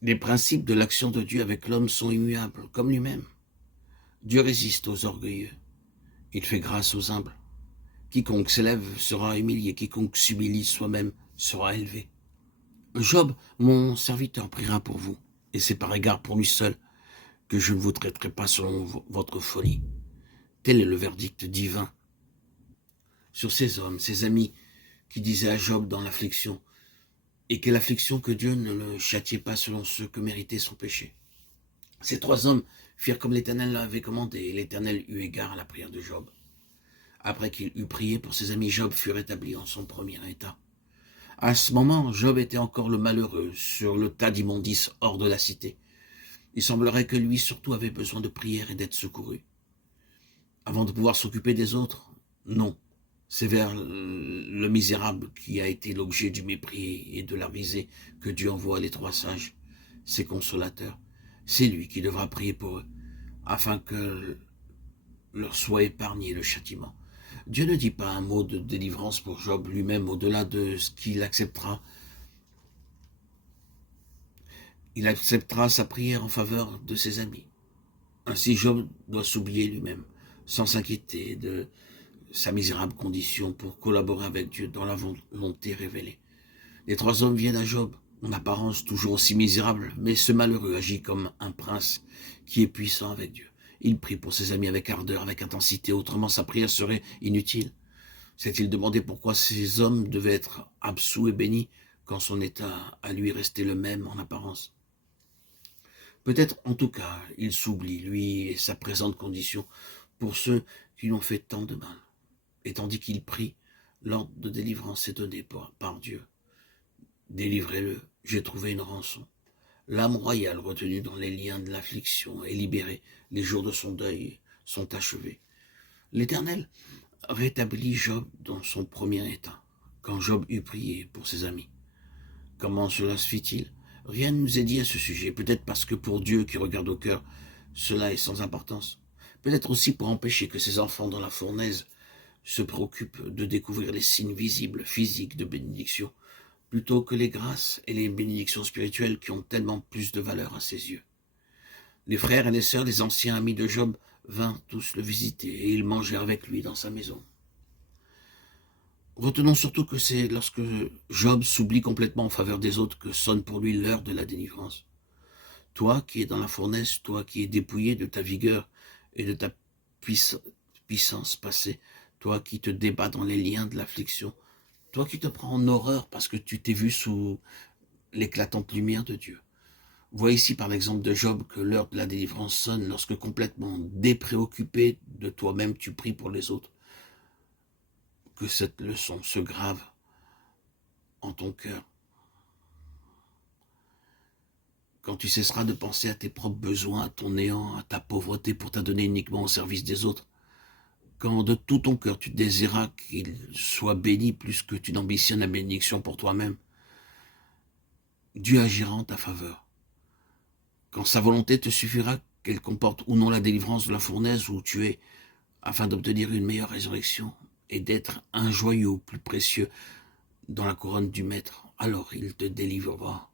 Les principes de l'action de Dieu avec l'homme sont immuables, comme lui-même. Dieu résiste aux orgueilleux. Il fait grâce aux humbles. Quiconque s'élève sera humilié, quiconque s'humilie soi-même sera élevé. Job, mon serviteur, priera pour vous, et c'est par égard pour lui seul que je ne vous traiterai pas selon votre folie. Tel est le verdict divin sur ces hommes, ces amis qui disaient à Job dans l'affliction, et quelle affliction que Dieu ne le châtiait pas selon ce que méritait son péché. Ces trois hommes firent comme l'Éternel l'avait commandé, et l'Éternel eut égard à la prière de Job. Après qu'il eut prié pour ses amis, Job fut rétabli en son premier état. À ce moment, Job était encore le malheureux, sur le tas d'immondices hors de la cité. Il semblerait que lui surtout avait besoin de prière et d'être secouru. Avant de pouvoir s'occuper des autres, non. C'est vers le misérable qui a été l'objet du mépris et de la risée que Dieu envoie les trois sages, ses consolateurs. C'est lui qui devra prier pour eux, afin que leur soit épargné le châtiment. Dieu ne dit pas un mot de délivrance pour Job lui-même, au-delà de ce qu'il acceptera. Il acceptera sa prière en faveur de ses amis. Ainsi, Job doit s'oublier lui-même, sans s'inquiéter de sa misérable condition pour collaborer avec Dieu dans la volonté révélée. Les trois hommes viennent à Job, en apparence toujours aussi misérable, mais ce malheureux agit comme un prince qui est puissant avec Dieu. Il prie pour ses amis avec ardeur, avec intensité, autrement sa prière serait inutile. S'est-il demandé pourquoi ces hommes devaient être absous et bénis quand son état à lui restait le même en apparence? Peut-être en tout cas, il s'oublie, lui et sa présente condition, pour ceux qui lui ont fait tant de mal. Et tandis qu'il prie, l'ordre de délivrance est donné par Dieu. Délivrez-le, j'ai trouvé une rançon. L'âme royale retenue dans les liens de l'affliction est libérée, les jours de son deuil sont achevés. L'Éternel rétablit Job dans son premier état, quand Job eut prié pour ses amis. Comment cela se fit-il? Rien ne nous est dit à ce sujet, peut-être parce que pour Dieu qui regarde au cœur, cela est sans importance. Peut-être aussi pour empêcher que ses enfants dans la fournaise se préoccupent de découvrir les signes visibles, physiques de bénédiction, plutôt que les grâces et les bénédictions spirituelles qui ont tellement plus de valeur à ses yeux. Les frères et les sœurs des anciens amis de Job vinrent tous le visiter et ils mangèrent avec lui dans sa maison. Retenons surtout que c'est lorsque Job s'oublie complètement en faveur des autres que sonne pour lui l'heure de la délivrance. Toi qui es dans la fournaise, toi qui es dépouillé de ta vigueur et de ta puissance passée, toi qui te débats dans les liens de l'affliction, toi qui te prends en horreur parce que tu t'es vu sous l'éclatante lumière de Dieu. Vois ici par l'exemple de Job que l'heure de la délivrance sonne lorsque complètement dépréoccupé de toi-même tu pries pour les autres. Que cette leçon se grave en ton cœur. Quand tu cesseras de penser à tes propres besoins, à ton néant, à ta pauvreté pour t'adonner uniquement au service des autres, quand de tout ton cœur tu désireras qu'il soit béni plus que tu n'ambitionnes la bénédiction pour toi-même, Dieu agira en ta faveur. Quand sa volonté te suffira, qu'elle comporte ou non la délivrance de la fournaise où tu es, afin d'obtenir une meilleure résurrection et d'être un joyau plus précieux dans la couronne du Maître, alors il te délivrera